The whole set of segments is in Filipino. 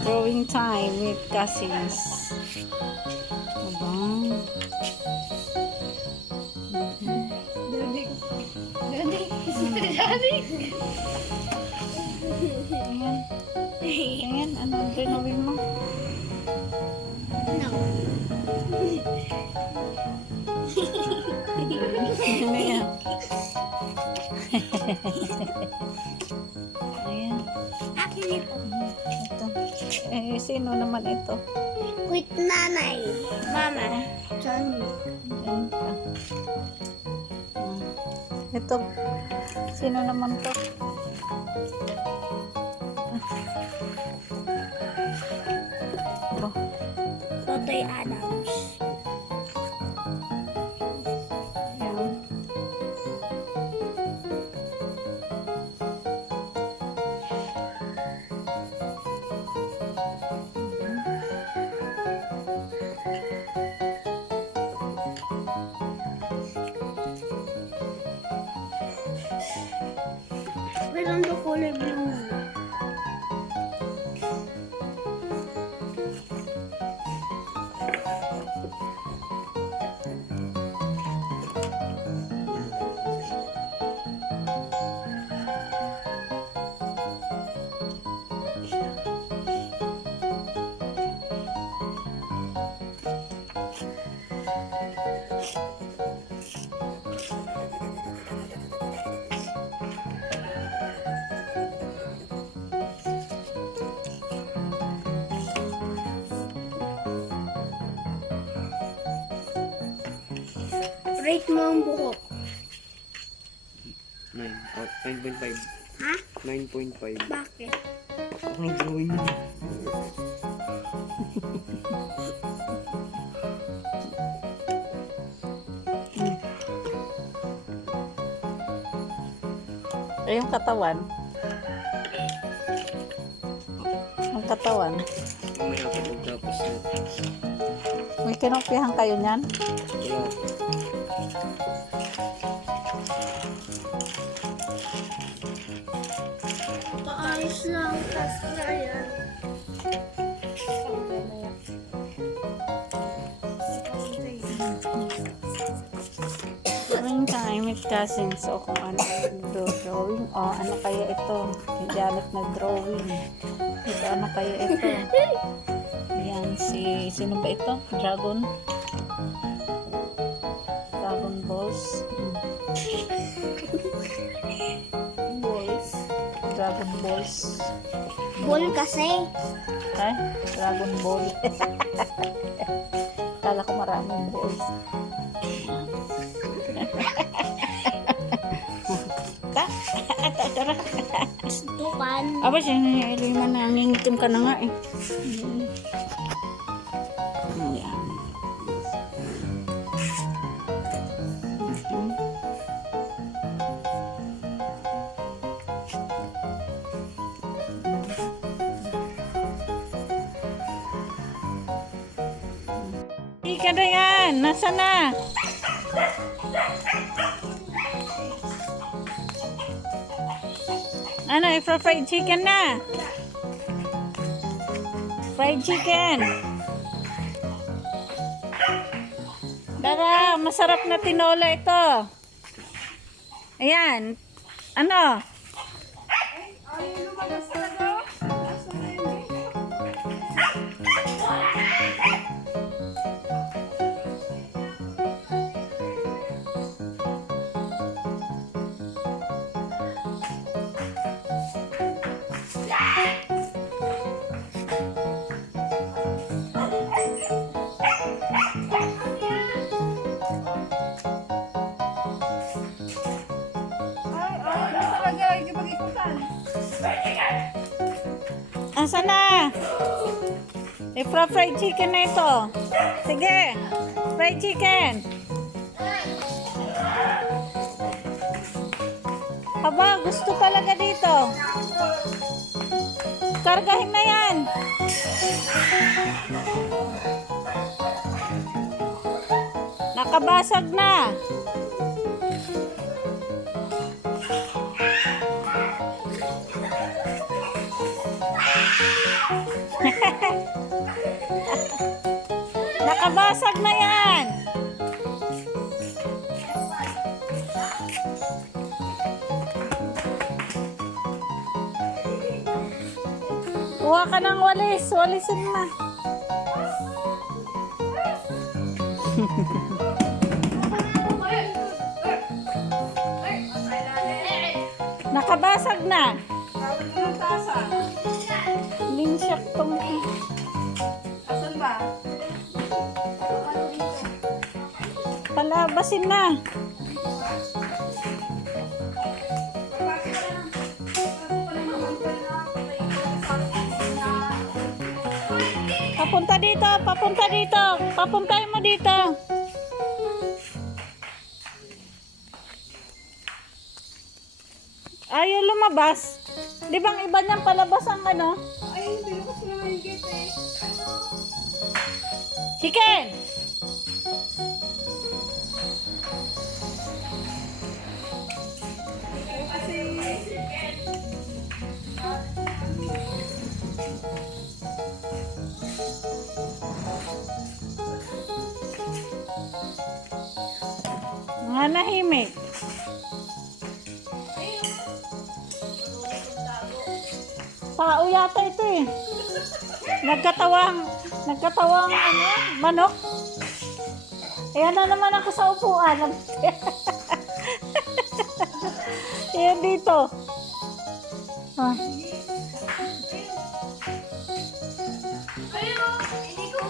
Drawing time with cousins. Abang. Ayan. Ayan, ano drawing mo? Ano yan? Ayan. Akin ito. Ito. Eh, sino naman ito? With nanay. Mama. Johnny. Ayan ka. Ito. Sino naman to? Ito. Totoy Adams. Ayan. Meron do kulay blue. Rate mo ang buhok. 9.5. Ha? 9.5. Bakit? Ang drawing mo. Eh, yung katawan. Ang katawan. Mamaya kapag tapos na. May kinopyahan kayo niyan? Wala. Paayos lang. Tas na yan. Drawing time with cousins. O kung ano drawing. O ano kaya ito? Si Janet na drawing. Ito ano kaya ito? Ayan sino ba ito? Dragon balls. Balls. Dragon balls. Ball kasi. Ay, Dragon ball. Kala ko maraming balls. Tara. Tukan. Aba, siya man nangingitim ka na nga eh. Ayan. Ika na yan. Nasaan na? Ano, fried chicken na. Fried chicken. Dara, masarap na tinola ito. Ayan. Ano? Asa na? Fried chicken na ito. Sige. Fried chicken. Aba, gusto talaga dito. Kargahin na yan. Nakabasag na. Nakabasag na yan. Kuha ka ng walis. Walisin mo. Nakabasag na. Linsyak tong. Asan ba? Palabasin na. Papunta dito, papunta dito. Papuntahin mo dito. Ayaw lumabas. Di bang iba niyang palabas ang ano? Ay, binukas ko naman yung gate eh. Chicken! Mga nahimik. Tao yata ito eh. Nagkatawang ano, manok. Ayan na naman ako sa upuan. Ayan dito. Ah. Hindi ko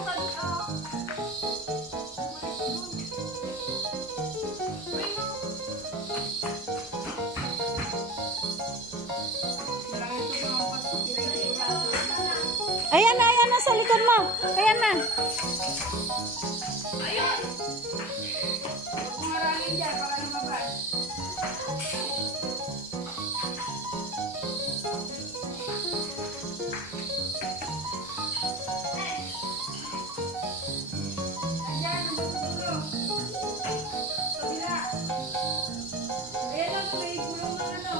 Ayan na sa likod mo. Ayan na. Kumarangin dyan para lumabas. Ayan, ang dulo. Kabila. Ayan ang may gulong ng ano.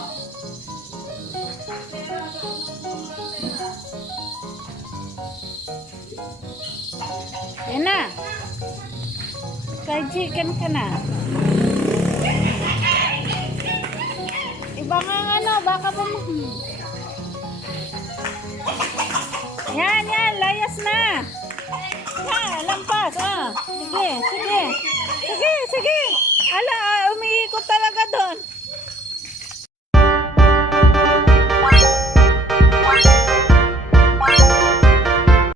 Tera, gulong ng tera. Ayan na. Kay chicken ka na. Iba nga ano, baka pa mo. Yan, layas na. Yan, lampas. Sige. Ala, umiikot talaga doon.